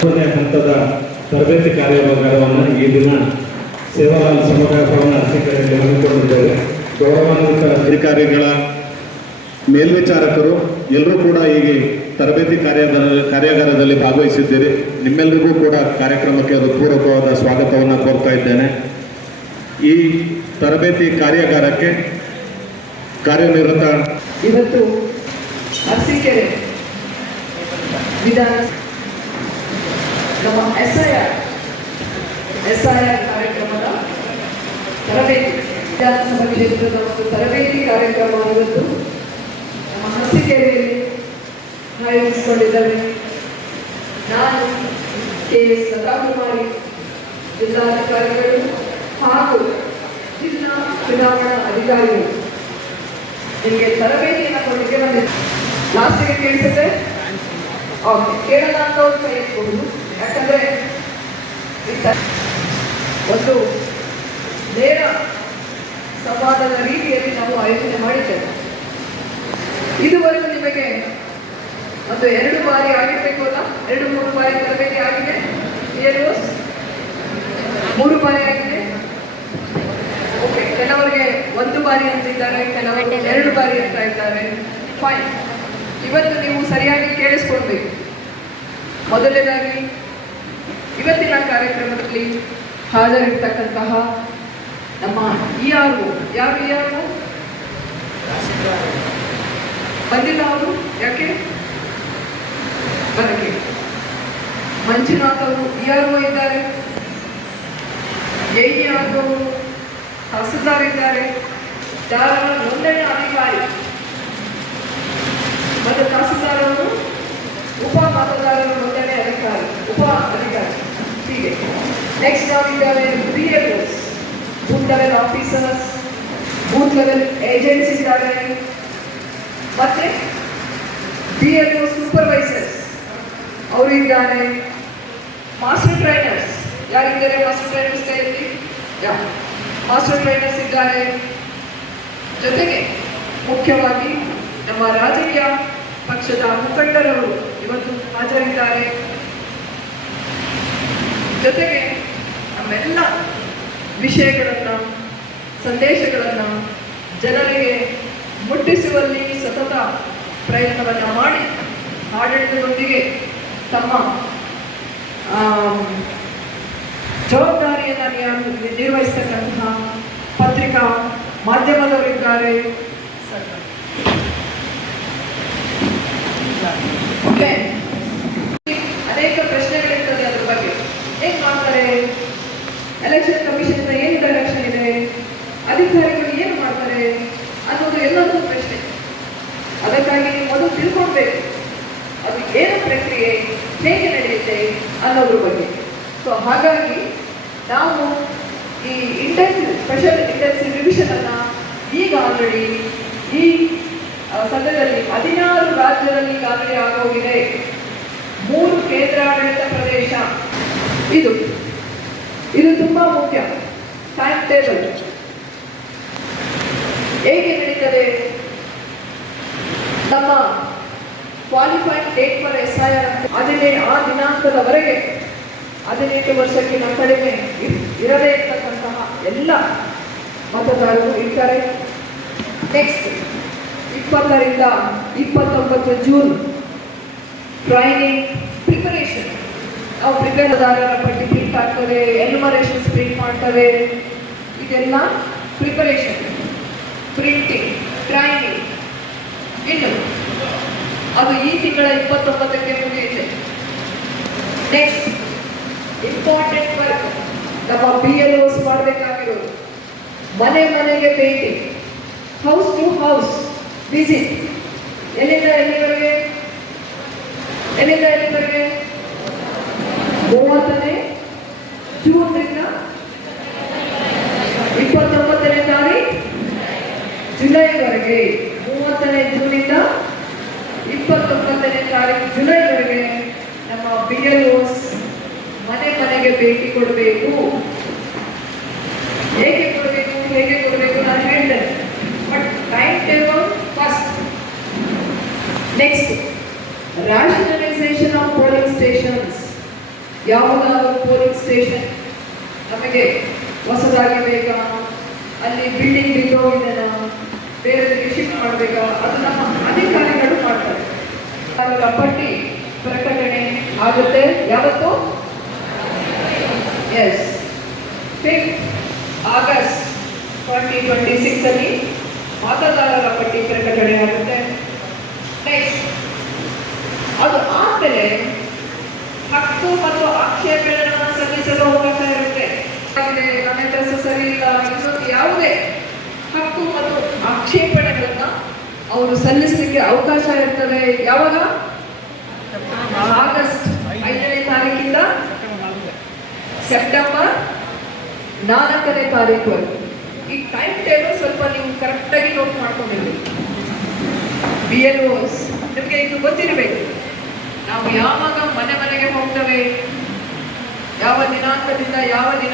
ಮೂರನೇ ಹಂತದ ತರಬೇತಿ ಕಾರ್ಯಾಗಾರವನ್ನು ಈ ದಿನ ಸೇವಾಲಾಲ್ ಸಮುದಾಯ ಭವನ ಅರಸೀಕೆರೆಯಲ್ಲಿ ಹಮ್ಮಿಕೊಂಡಿದ್ದೇವೆ. ಗೌರವಾನ್ವಿತ ಅಧಿಕಾರಿಗಳ ಮೇಲ್ವಿಚಾರಕರು ಎಲ್ಲರೂ ಕೂಡ ಈಗ ತರಬೇತಿ ಕಾರ್ಯಾಗಾರದಲ್ಲಿ ಭಾಗವಹಿಸಿದ್ದೀರಿ. ನಿಮ್ಮೆಲ್ಲರಿಗೂ ಕೂಡ ಕಾರ್ಯಕ್ರಮಕ್ಕೆ ಪೂರಕವಾದ ಸ್ವಾಗತವನ್ನು ಕೋರ್ತಾ ಇದ್ದೇನೆ. ಈ ತರಬೇತಿ ಕಾರ್ಯಾಗಾರಕ್ಕೆ ಕಾರ್ಯನಿರತ ಇವತ್ತು ಅರಸೀಕೆರೆ ವಿಧಾನ ನಮ್ಮ SIR ಕಾರ್ಯಕ್ರಮದ ತರಬೇತಿ ವಿಧಾನಸಭಾ ಕ್ಷೇತ್ರದ ಒಂದು ತರಬೇತಿ ಕಾರ್ಯಕ್ರಮ ಇವತ್ತು ನಮ್ಮ ಅರಸೀಕೆರೆಯಲ್ಲಿ ಆಯೋಜಿಸಿಕೊಂಡಿದ್ದಾರೆ. ನಾನು KS ಲತಾಕುಮಾರಿ, ಜಿಲ್ಲಾಧಿಕಾರಿಗಳು ಹಾಗೂ ಜಿಲ್ಲಾ ಚುನಾವಣಾ ಅಧಿಕಾರಿಗಳು ನಿಮಗೆ ತರಬೇತಿಯನ್ನು ಕೊಡಲಿಕ್ಕೆ ಬಂದಿದೆ. ಲಾಸ್ಟಿಗೆ ಕೇಳಿಸಿದ್ರೆ ಓಕೆ, ಕೇಳಲ್ಲ ಅಂತ ಅವ್ರು ಕೈ ಎತ್ಬಹುದು. ಯಾಕಂದ್ರೆ ಒಂದು ನೇರ ಸಂವಾದದ ರೀತಿಯಲ್ಲಿ ನಾವು ಆಯೋಜನೆ ಮಾಡಿದ್ದೇವೆ. ಇದುವರೆಗೂ ನಿಮಗೆ ಒಂದು 2 ಬಾರಿ ಆಗಿರ್ಬೇಕು ಅಲ್ಲ, 2-3 ಬಾರಿ ತರಬೇತಿ ಆಗಿದೆ. 3 ಬಾರಿ ಆಗಿದೆ. ಓಕೆ, ಕೆಲವರಿಗೆ 1 ಬಾರಿ ಅಂತಿದ್ದಾರೆ, ಕೆಲವರಿಗೆ 2 ಬಾರಿ ಅಂತ ಇದ್ದಾರೆ. ಫೈನ್. ಇವತ್ತು ನೀವು ಸರಿಯಾಗಿ ಕೇಳಿಸ್ಕೊಳ್ಬೇಕು. ಮೊದಲನೇದಾಗಿ ಇವತ್ತಿನ ಕಾರ್ಯಕ್ರಮದಲ್ಲಿ ಹಾಜರಿರ್ತಕ್ಕಂತಹ ನಮ್ಮ ERO, ಯಾರು ERO ಬಂದಿಲ್ಲ ಅವರು? ಯಾಕೆ ಬರಲಿ? ಮಂಜುನಾಥ್ ಅವರು ERO ಇದ್ದಾರೆ, AERO, ತಹಸೀಲ್ದಾರ್ ಇದ್ದಾರೆ, ನೋಂದಣಿ ಅಧಿಕಾರಿ ಮತ್ತು ತಹಸೀಲ್ದಾರ್ ಅವರು ಉಪ ಮತದಾರರ ನೋಂದಣಿ ಅಧಿಕಾರಿ, ಹೀಗೆ. ನೆಕ್ಸ್ಟ್ ನಾವಿದ್ದಾರೆ BLOs, booth level officers, booth level agents ಇದ್ದಾರೆ, ಮತ್ತೆ BLO ಸೂಪರ್ವೈಸರ್ಸ್ ಅವರು ಇದ್ದಾರೆ. ಮಾಸ್ಟರ್ ಟ್ರೈನರ್ಸ್ ಯಾರಿದ್ದಾರೆ? ಮಾಸ್ಟರ್ ಟ್ರೈನರ್ಸ್ ಕೈಯಲ್ಲಿ ಮಾಸ್ಟರ್ ಟ್ರೈನರ್ಸ್ ಇದ್ದಾರೆ. ಜೊತೆಗೆ ಮುಖ್ಯವಾಗಿ ನಮ್ಮ ರಾಜಕೀಯ ಪಕ್ಷದ ಮುಖಂಡರವರು ಇವತ್ತು ಹಾಜರಿದ್ದಾರೆ. ಜೊತೆಗೆ ನಮ್ಮೆಲ್ಲ ವಿಷಯಗಳನ್ನು, ಸಂದೇಶಗಳನ್ನು ಜನರಿಗೆ ಮುಟ್ಟಿಸುವಲ್ಲಿ ಸತತ ಪ್ರಯತ್ನವನ್ನು ಮಾಡಿ ಆಡಳಿತದೊಂದಿಗೆ ತಮ್ಮ ಜವಾಬ್ದಾರಿಯನ್ನು ನಿರ್ವಹಿಸತಕ್ಕಂತಹ ಪತ್ರಿಕಾ ಮಾಧ್ಯಮದವರಿದ್ದಾರೆ. ಅನೇಕ ಪ್ರಶ್ನೆಗಳಿರ್ತದೆ ಅದ್ರ ಬಗ್ಗೆ. ಹೇಗೆ ಮಾಡ್ತಾರೆ? ಎಲೆಕ್ಷನ್ ಕಮಿಷನ್ ಏನು ಡೈರೆಕ್ಷನ್ ಇದೆ, ಅಧಿಕಾರಿಗಳು ಏನು ಮಾಡ್ತಾರೆ ಅನ್ನೋದು ಎಲ್ಲದೂ ಪ್ರಶ್ನೆ. ಅದಕ್ಕಾಗಿ ನೀವು ಮೊದಲು ತಿಳ್ಕೊಳ್ಬೇಕು ಅದು ಏನು ಪ್ರಕ್ರಿಯೆ, ಹೇಗೆ ನಡೆಯುತ್ತೆ ಅನ್ನೋದ್ರ ಬಗ್ಗೆ. ಸೊ ಹಾಗಾಗಿ ನಾವು ಈ ಸ್ಪೆಷಲ್ ಇಂಟೆನ್ಸಿವ್ ರಿವಿಷನ್ ಅನ್ನ ಈಗ ಆಲ್ರೆಡಿ ಈ ಸದ್ಯದಲ್ಲಿ 16 ರಾಜ್ಯದಲ್ಲಿ ಆಲ್ರೆಡಿ ಆಗೋಗಿದೆ. 3 ಕೇಂದ್ರಾಡಳಿತ ಪ್ರದೇಶ. ಇದು ತುಂಬಾ ಮುಖ್ಯ. ಟೈಮ್ ಟೇಬಲ್ ಹೇಗೆ ನಡೀತದೆ? ನಮ್ಮ ಕ್ವಾಲಿಫೈಡ್ ಡೇಟ್ ಫಾರ್ SIR ಆ ದಿನಾಂಕದವರೆಗೆ 18 ವರ್ಷಕ್ಕಿಂತ ಕಡಿಮೆ ಇರದೇ ಇರ್ತಕ್ಕಂತಹ ಎಲ್ಲ ಮತದಾರರು ಇರ್ತಾರೆ. ನೆಕ್ಸ್ಟ್ 20ರಿಂದ 29 ಜೂನ್ ಟ್ರೈನಿಂಗ್ ಪ್ರಿಪರೇಷನ್. ನಾವು ಮತದಾರರ ಪಟ್ಟಿ ಪ್ರಿಂಟ್ ಆಗ್ತದೆ, ಎನ್ಯುಮರೇಷನ್ಸ್ ಪ್ರಿಂಟ್ ಮಾಡ್ತವೆ. ಇದೆಲ್ಲ ಪ್ರಿಪರೇಷನ್, ಪ್ರಿಂಟಿಂಗ್, ಟ್ರೈನಿಂಗ್. ಇನ್ನು ಅದು ಈ ತಿಂಗಳ 29ಕ್ಕೆ ಮುಗಿಯುತ್ತೆ. ನೆಕ್ಸ್ಟ್ ಇಂಪಾರ್ಟೆಂಟ್ ವರ್ಕ್ ನಮ್ಮ BLOs ಮಾಡಬೇಕಾಗಿರೋದು ಮನೆ ಮನೆಗೆ ಭೇಟಿ, ಹೌಸ್ ಟು ಹೌಸ್ ವಿಸಿಟ್. ಎಲ್ಲಿಂದ ಎಲ್ಲಿವರೆಗೆ? 30ನೇ ಜೂನ್ನಿಂದ 29ನೇ ತಾರೀಕು ಜುಲೈವರೆಗೆ. 30ನೇ ಜೂನಿಂದ 29ನೇ ತಾರೀಕು ಜುಲೈವರೆಗೆ ನಮ್ಮ BLOs ಮನೆ ಮನೆಗೆ ಭೇಟಿ ಕೊಡಬೇಕು. ಹೇಗೆ ಕೊಡಬೇಕು ನಾನು ಹೇಳ್ತೇನೆ. But time table first. Next rationalization of polling stations. ಯಾವುದಾದರೂ ಪೋಲಿಂಗ್ ಸ್ಟೇಷನ್ ನಮಗೆ ಹೊಸದಾಗಿ ಬೇಕಾ, ಅಲ್ಲಿ ಬಿಲ್ಡಿಂಗ್ ಬಿದ್ದೋಗಿದೆನಾ, ಬೇರೆಯವರಿಗೆ ಶಿಫ್ಟ್ ಮಾಡಬೇಕಾ, ಅದು ನಮ್ಮ ಅಧಿಕಾರಿಗಳು ಮಾಡ್ತಾರೆ. ಅದರ ಪಟ್ಟಿ ಪ್ರಕಟಣೆ ಆಗುತ್ತೆ ಯಾವತ್ತು? ಎಸ್, 5 ಆಗಸ್ಟ್ 2026 ಅಲ್ಲಿ ಮತದಾರರ ಪಟ್ಟಿ ಪ್ರಕಟಣೆ ಆಗುತ್ತೆ. ನೆಕ್ಸ್ಟ್, ಅದು ಆದ್ಮೇಲೆ ಹಕ್ಕು ಮತ್ತು ಆಕ್ಷೇಪಣೆಗಳನ್ನು ಸಲ್ಲಿಸಲು ಅವಕಾಶ ಇರುತ್ತೆ. ನನ್ನ ಕೆಲಸ ಸರಿ ಇಲ್ಲ, ಇನ್ನೊಂದು ಯಾವುದೇ ಹಕ್ಕು ಮತ್ತು ಆಕ್ಷೇಪಣೆಗಳನ್ನ ಅವರು ಸಲ್ಲಿಸಲಿಕ್ಕೆ ಅವಕಾಶ ಇರ್ತದೆ. ಯಾವಾಗ? ಆಗಸ್ಟ್ 5ನೇ ತಾರೀಕಿಂದ ಸೆಪ್ಟೆಂಬರ್ 4ನೇ ತಾರೀಕು. ಈ ಟೈಮ್ ಟೇಬಲ್ ಸ್ವಲ್ಪ ನೀವು ಕರೆಕ್ಟಾಗಿ ನೋಟ್ ಮಾಡ್ಕೊಂಡಿದ್ದೀವಿ. BLOs ನಿಮಗೆ ಇದು ಗೊತ್ತಿರಬೇಕು. ನಾವು ಯಾವಾಗ ಮನೆ ಮನೆಗೆ ಹೋಗ್ತೇವೆ, ಯಾವ ದಿನಾಂಕದಿಂದ ಯಾವ ದಿನ